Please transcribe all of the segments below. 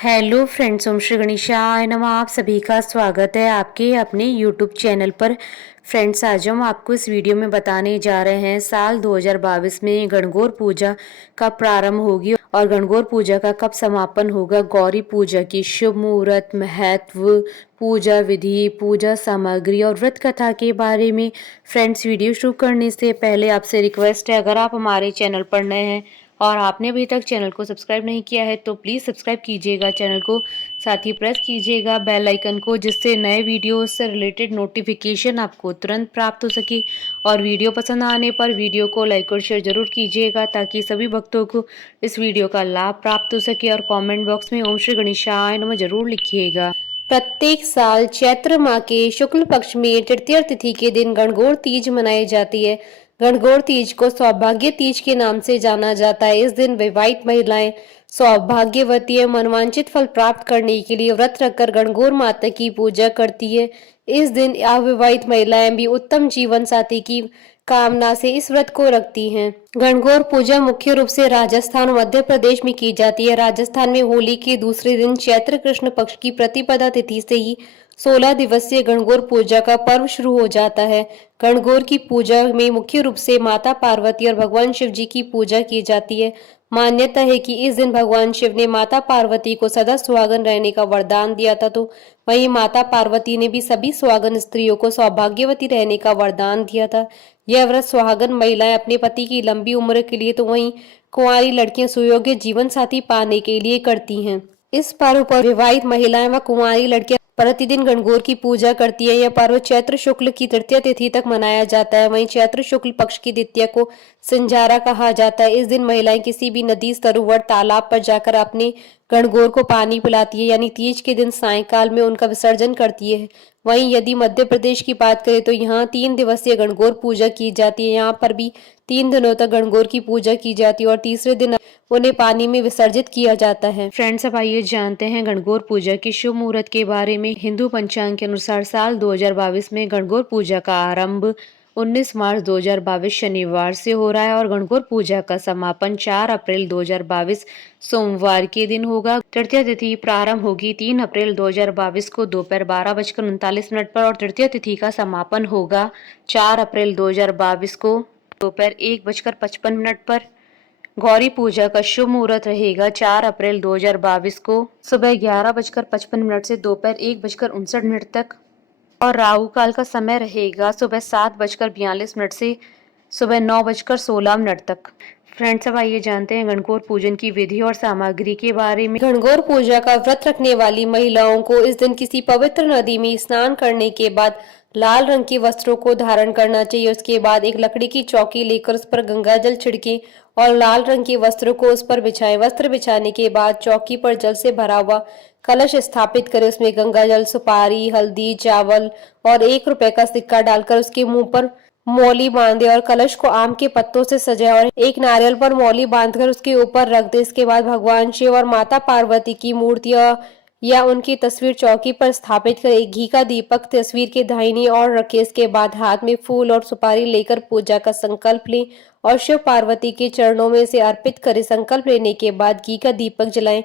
Hello friends, ओम श्री गणेशाय नमः। आप सभी का स्वागत है आपके अपने यूट्यूब चैनल पर। फ्रेंड्स, आज हम आपको इस वीडियो में बताने जा रहे हैं साल 2022 में गणगौर पूजा कब प्रारंभ होगी और गणगौर पूजा का कब समापन होगा। गौरी पूजा की शुभ मुहूर्त, महत्व, पूजा विधि, पूजा सामग्री और व्रत कथा के बारे में। फ्रेंड्स, वीडियो शुरू करने से पहले आपसे रिक्वेस्ट है, अगर आप हमारे चैनल पर नए हैं और आपने अभी तक चैनल को सब्सक्राइब नहीं किया है तो प्लीज़ सब्सक्राइब कीजिएगा चैनल को, साथ ही प्रेस कीजिएगा बेल आइकन को, जिससे नए वीडियो से रिलेटेड नोटिफिकेशन आपको तुरंत प्राप्त हो सके। और वीडियो पसंद आने पर वीडियो को लाइक और शेयर जरूर कीजिएगा ताकि सभी भक्तों को इस वीडियो का लाभ प्राप्त हो सके। और कमेंट बॉक्स में ओम श्री गणेशाय नमः जरूर लिखिएगा। प्रत्येक साल चैत्र माह के शुक्ल पक्ष में तृतीय तिथि के दिन गणगौर तीज मनाई जाती है। गणगौर तीज को सौभाग्य तीज के नाम से जाना जाता है। इस दिन विवाहित महिलाएं सौभाग्यवती है मनवांचित फल प्राप्त करने के लिए व्रत रखकर गणगौर माता की पूजा करती है। इस दिन अविवाहित महिलाएं भी उत्तम जीवन साथी की कामना से इस व्रत को रखती हैं। गणगौर पूजा मुख्य रूप से राजस्थान और मध्य प्रदेश में की जाती है। राजस्थान में होली के दूसरे दिन चैत्र कृष्ण पक्ष की प्रतिपदा तिथि से ही 16 दिवसीय गणगौर पूजा का पर्व शुरू हो जाता है। गणगौर की पूजा में मुख्य रूप से माता पार्वती और भगवान शिव जी की पूजा की जाती है। मान्यता है कि इस दिन भगवान शिव ने माता पार्वती को सदा सुहागन रहने का वरदान दिया था, तो वहीं माता पार्वती ने भी सभी सुहागन स्त्रियों को सौभाग्यवती रहने का वरदान दिया था। यह व्रत सुहागन महिलाएं अपने पति की लंबी उम्र के लिए, तो वहीं कुंवारी लड़कियां सुयोग्य जीवन साथी पाने के लिए करती हैं। इस पर्व पर विवाहित महिलाएं व कुंवारी लड़कियां प्रतिदिन गणगौर की पूजा करती है। यह पर्व चैत्र शुक्ल की तृतीय तिथि तक मनाया जाता है। वहीं चैत्र शुक्ल पक्ष की द्वितीया को सिंजारा कहा जाता है। इस दिन महिलाएं किसी भी नदी, सरोवर, तालाब पर जाकर अपने गणगौर को पानी पिलाती है, यानी तीज के दिन सायंकाल में उनका विसर्जन करती है। वहीं यदि मध्य प्रदेश की बात करें तो यहाँ 3 दिवसीय गणगौर पूजा की जाती है। यहाँ पर भी 3 दिनों तक गणगौर की पूजा की जाती है और तीसरे दिन उन्हें पानी में विसर्जित किया जाता है। फ्रेंड्स, अब आइए जानते हैं गणगौर पूजा के शुभ मुहूर्त के बारे में। हिंदू पंचांग के अनुसार साल 2022 में गणगौर पूजा का आरंभ 19 मार्च 2022 शनिवार से हो रहा है और गणगौर पूजा का समापन 4 अप्रैल 2022 सोमवार के दिन होगा। तृतीय तिथि प्रारंभ होगी 3 अप्रैल 2022 को दोपहर 12:39 पर और तृतीय तिथि का समापन होगा 4 अप्रैल 2022 को दोपहर 1:55 पर। गौरी पूजा का शुभ मुहूर्त रहेगा 4 अप्रैल 2022 को सुबह 11:55 से दोपहर 1:59 तक और राहु काल का समय रहेगा सुबह 7:42 से सुबह 9:16 तक। फ्रेंड्स, अब आइए जानते हैं गणगौर पूजन की विधि और सामग्री के बारे में। गणगौर पूजा का व्रत रखने वाली महिलाओं को इस दिन किसी पवित्र नदी में स्नान करने के बाद लाल रंग के वस्त्रों को धारण करना चाहिए। उसके बाद एक लकड़ी की चौकी लेकर उस पर गंगा जल छिड़कें और लाल रंग के वस्त्रों को उस पर बिछाएं। वस्त्र बिछाने के बाद चौकी पर जल से भरा हुआ कलश स्थापित करें। उसमें गंगा जल, सुपारी, हल्दी, चावल और 1 रुपए का सिक्का डालकर उसके मुंह पर मौली बांधे और कलश को आम के पत्तों से सजाए और एक नारियल पर मौली बांधकर उसके ऊपर रख दे। इसके बाद भगवान शिव और माता पार्वती की मूर्तियां या उनकी तस्वीर चौकी पर स्थापित कर एक घी का दीपक तस्वीर के दाहिनी ओर रखे। इसके बाद हाथ में फूल और सुपारी लेकर पूजा का संकल्प लें और शिव पार्वती के चरणों में से अर्पित करें। संकल्प लेने के बाद घी का दीपक जलाएं।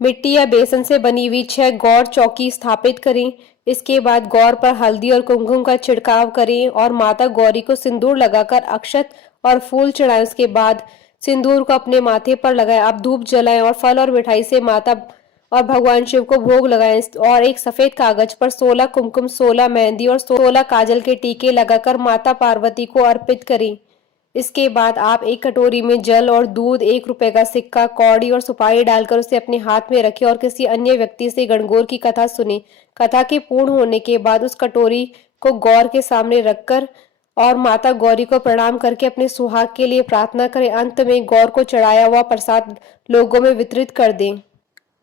मिट्टी या बेसन से बनी हुई 6 गौर चौकी स्थापित करें। इसके बाद गौर पर हल्दी और कुमकुम का छिड़काव करें और माता गौरी को सिंदूर लगाकर अक्षत और फूल चढ़ाएं। उसके बाद सिंदूर को अपने माथे पर लगाएं। अब धूप जलाएं और फल और मिठाई से माता और भगवान शिव को भोग लगाएं और एक सफेद कागज पर 16 कुमकुम, 16 मेहंदी और 16 काजल के टीके लगाकर माता पार्वती को अर्पित करें। इसके बाद आप एक कटोरी में जल और दूध, 1 रुपए का सिक्का, कौड़ी और सुपारी डालकर उसे अपने हाथ में रखें और किसी अन्य व्यक्ति से गणगौर की कथा सुने। कथा के पूर्ण होने के बाद उस कटोरी को गौर के सामने रखकर और माता गौरी को प्रणाम करके अपने सुहाग के लिए प्रार्थना करें। अंत में गौर को चढ़ाया हुआ प्रसाद लोगों में वितरित कर दें।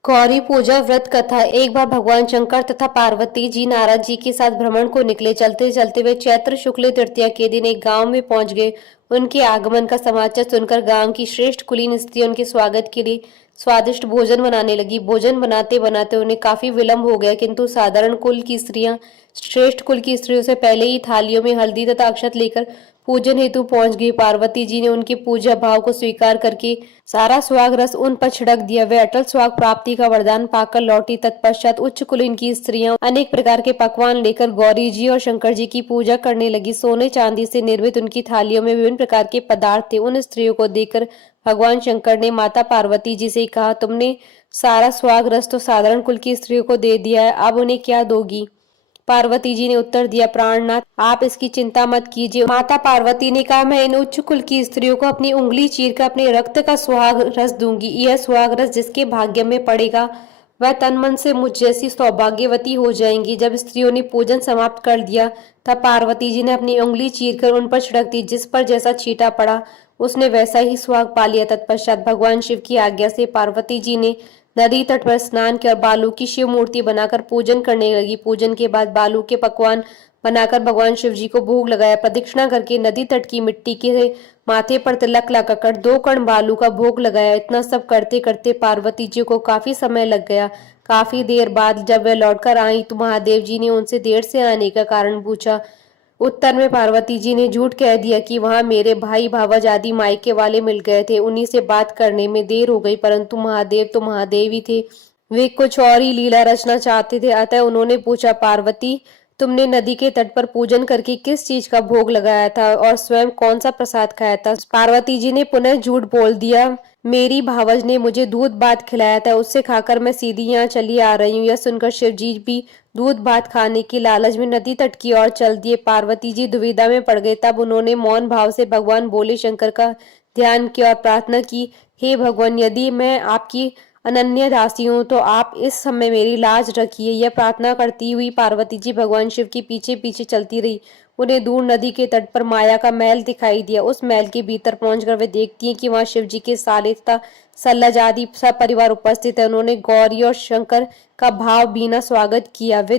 गौरी पूजा व्रत कथा। एक बार भगवान शंकर तथा पार्वती जी नारद जी के साथ भ्रमण को निकले। चलते चलते वे चैत्र शुक्ल तृतीया के दिन एक गांव में पहुंच गए। उनके आगमन का समाचार सुनकर गांव की श्रेष्ठ कुलीन स्त्री उनके स्वागत के लिए स्वादिष्ट भोजन बनाने लगी। भोजन बनाते बनाते उन्हें काफी विलंब हो गया, किंतु साधारण कुल की स्त्रियां श्रेष्ठ कुल की स्त्रियों से पहले ही थालियों में हल्दी तथा अक्षत लेकर पूजन हेतु पहुंच गई। पार्वती जी ने उनके पूजा भाव को स्वीकार करके सारा सुहाग रस उन पर छिड़क दिया। वे अटल सुहाग प्राप्ति का वरदान पाकर लौटी। तत्पश्चात उच्च कुलीन की स्त्रियां अनेक प्रकार के पकवान लेकर गौरी जी और शंकर जी की पूजा करने लगी। सोने चांदी से निर्मित उनकी थालियों में विभिन्न प्रकार के पदार्थ थे। उन स्त्रियों को देखकर भगवान शंकर ने माता पार्वती जी से कहा, तुमने सारा सुहाग रस तो साधारण कुल की स्त्रियों को दे दिया है, अब उन्हें क्या दोगी? पार्वती जी ने उत्तर दिया, प्राणनाथ आप इसकी चिंता मत कीजिए। माता पार्वती ने कहा, मैं इन उच्च कुल की स्त्रियों को अपनी उंगली चीर कर अपने रक्त का सुहाग रस दूंगी। यह सुहाग रस जिसके भाग्य में पड़ेगा वह तन मन से मुझ जैसी सौभाग्यवती हो जाएंगी। जब स्त्रियों ने पूजन समाप्त कर दिया तब पार्वती जी ने अपनी उंगली चीरकर उन पर छिड़क दी। जिस पर जैसा छींटा पड़ा उसने वैसा ही सुहाग पा लिया। तत्पश्चात भगवान शिव की आज्ञा से पार्वती जी ने नदी तट पर स्नान किया और बालू की शिव मूर्ति बनाकर पूजन करने लगी। पूजन के बाद बालू के पकवान बनाकर भगवान शिव जी को भोग लगाया। प्रदक्षिणा करके नदी तट की मिट्टी के माथे पर तिलक लगाकर 2 कण बालू का भोग लगाया। इतना सब करते करते पार्वती जी को काफी समय लग गया। काफी देर बाद जब वे लौटकर आई तो महादेव जी ने उनसे देर से आने का कारण पूछा। उत्तर में पार्वती जी ने झूठ कह दिया कि वहां मेरे भाई भावज आदि मायके वाले मिल गए थे, उन्हीं से बात करने में देर हो गई। परंतु महादेव तो महादेव ही थे, वे कुछ और ही लीला रचना चाहते थे। अतः उन्होंने पूछा, पार्वती तुमने नदी के तट पर पूजन करके किस चीज का भोग लगाया था और स्वयं कौन सा प्रसाद खाया था? पार्वती जी ने पुनः झूठ बोल दिया, मेरी भावज ने मुझे दूध भात खिलाया था, उससे खाकर मैं सीधी यहाँ चली आ रही हूँ। यह सुनकर शिव जी भी दूध भात खाने की लालच में नदी तट की ओर चल दिए। पार्वती जी दुविधा में पड़ गए। तब उन्होंने मौन भाव से भगवान भोले शंकर का ध्यान किया और प्रार्थना की, हे भगवान, यदि मैं आपकी अनन्य दासी हूँ तो आप इस समय मेरी लाज रखिए। यह प्रार्थना करती हुई पार्वती जी भगवान शिव के पीछे पीछे चलती रही। उन्हें दूर नदी के तट पर माया का महल दिखाई दिया। उस महल के भीतर पहुंचकर वे देखती हैं कि वहां शिव जी के साले तथा सल्लज आदि सब परिवार उपस्थित है। उन्होंने गौरी और शंकर का भाव बीना स्वागत किया। वे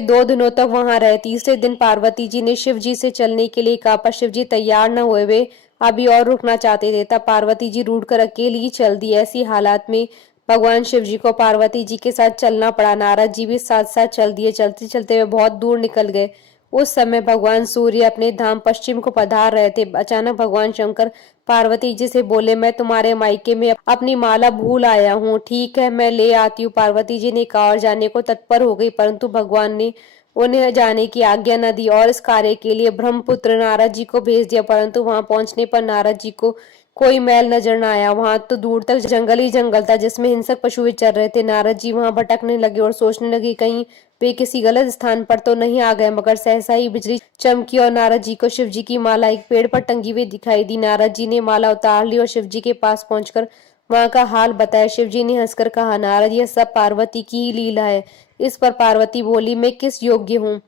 2 दिनों तक वहां रहे। तीसरे दिन पार्वती जी ने शिव जी से चलने के लिए कहा, पर शिव जी तैयार न हुए। वे अभी और रुकना चाहते थे। तब पार्वती जी रूठ कर अकेली ही चल दी। ऐसी हालात में भगवान शिव जी को पार्वती जी के साथ चलना पड़ा। नारद जी भी साथ साथ चल दिए। चलते चलते वे बहुत दूर निकल गए। उस समय भगवान सूर्य अपने धाम पश्चिम को पधार रहे थे। अचानक भगवान शंकर पार्वती जी से बोले, मैं तुम्हारे मायके में अपनी माला भूल आया हूँ। ठीक है, मैं ले आती हूँ। पार्वती जी ने कहा और जाने को तत्पर हो गई, परंतु भगवान ने उन्हें जाने की आज्ञा न दी और इस कार्य के लिए ब्रह्मपुत्र नारद जी को भेज दिया। परंतु वहां पहुंचने पर नारद जी को कोई मैल नजर न आया। वहां तो दूर तक जंगल ही जंगल था जिसमें हिंसक पशु विचर रहे थे। नारद जी वहां भटकने लगे और सोचने लगे कहीं वे किसी गलत स्थान पर तो नहीं आ गए। मगर सहसा ही बिजली चमकी और नारद जी को शिव जी की माला एक पेड़ पर टंगी हुई दिखाई दी। नारद जी ने माला उतार ली और शिव जी के पास पहुंचकर वहां का हाल बताया। शिव जी ने हंसकर कहा, नारद, यह सब पार्वती की ही लीला है। इस पर पार्वती बोली, मैं किस योग्य हूँ?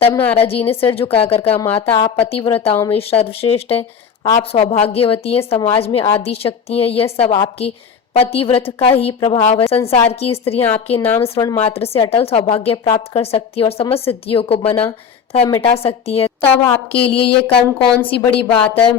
तब नारद जी ने सिर झुकाकर कहा, माता, आप पतिव्रताओं में सर्वश्रेष्ठ हैं। आप सौभाग्यवती हैं, समाज में आदि शक्ति हैं। यह सब आपकी पतिव्रत का ही प्रभाव है। संसार की स्त्रियां आपके नाम स्मरण मात्र से अटल सौभाग्य प्राप्त कर सकती है और समस्त सिद्धियों को बना था मिटा सकती है। तब आपके लिए यह कर्म कौन सी बड़ी बात है?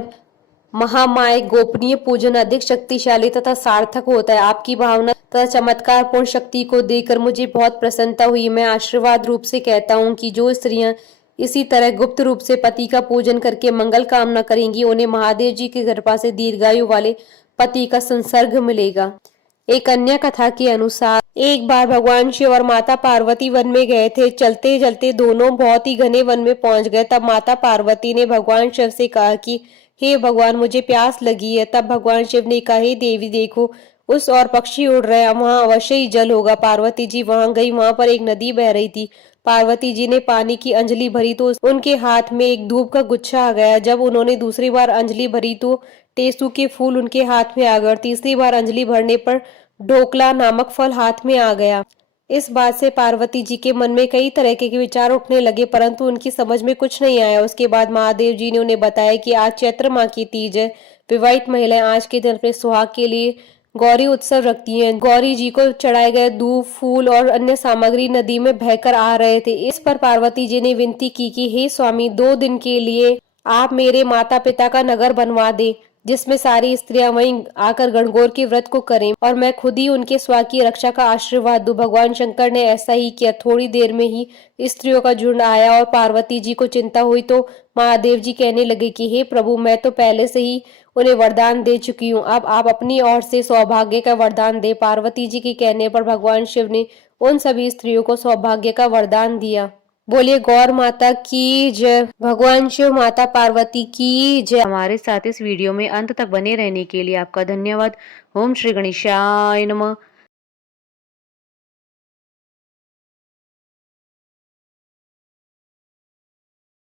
महामाय गोपनीय पूजन अधिक शक्तिशाली तथा सार्थक होता है। आपकी भावना तथा चमत्कार पूर्ण शक्ति को देखकर मुझे बहुत प्रसन्नता हुई। मैं आशीर्वाद रूप से कहता हूँ कि जो स्त्रियां इसी तरह गुप्त रूप से पति का पूजन करके मंगल कामना करेंगी, उन्हें महादेव जी की कृपा से दीर्घायु वाले पति का संसर्ग मिलेगा। एक अन्य कथा के अनुसार एक बार भगवान शिव और माता पार्वती वन में गए थे। चलते चलते दोनों बहुत ही घने वन में पहुंच गए। तब माता पार्वती ने भगवान शिव से कहा कि हे भगवान, मुझे प्यास लगी है। तब भगवान शिव ने कहा, हे देवी, देखो उस और पक्षी उड़ रहे हैं, वहां अवश्य ही जल होगा। पार्वती जी वहां गई। वहां पर एक नदी बह रही थी। पार्वती जी ने पानी की अंजलि भरी तो उनके हाथ में एक धूप का गुच्छा आ गया। जब उन्होंने दूसरी बार अंजलि भरी तो टेसू के फूल उनके हाथ में आ गए और तीसरी बार अंजलि भरने पर ढोकला नामक फल हाथ में आ गया। इस बात से पार्वती जी के मन में कई तरह के विचार उठने लगे, परंतु उनकी समझ में कुछ नहीं आया। उसके बाद महादेव जी ने उन्हें बताया कि आज चैत्र माह की तीज है। विवाहित महिलाएं आज के दिन अपने सुहाग के लिए गौरी उत्सव रखती हैं। गौरी जी को चढ़ाए गए दूध, फूल और अन्य सामग्री नदी में बहकर आ रहे थे। इस पर पार्वती जी ने विनती की कि हे स्वामी, 2 दिन के लिए आप मेरे माता पिता का नगर बनवा दे। जिसमें सारी स्त्रियां वहीं आकर गणगौर के व्रत को करें और मैं खुद ही उनके स्वा की रक्षा का आशीर्वाद दूं। भगवान शंकर ने ऐसा ही किया। थोड़ी देर में ही स्त्रियों का झुंड आया और पार्वती जी को चिंता हुई तो महादेव जी कहने लगे कि हे प्रभु, मैं तो पहले से ही उन्हें वरदान दे चुकी हूँ, अब आप अपनी ओर से सौभाग्य का वरदान दे। पार्वती जी के कहने पर भगवान शिव ने उन सभी स्त्रियों को सौभाग्य का वरदान दिया। बोलिए गौर माता की जय। भगवान शिव, माता पार्वती की जय। हमारे साथ इस वीडियो में अंत तक बने रहने के लिए आपका धन्यवाद। ओम श्री गणेशाय नमः।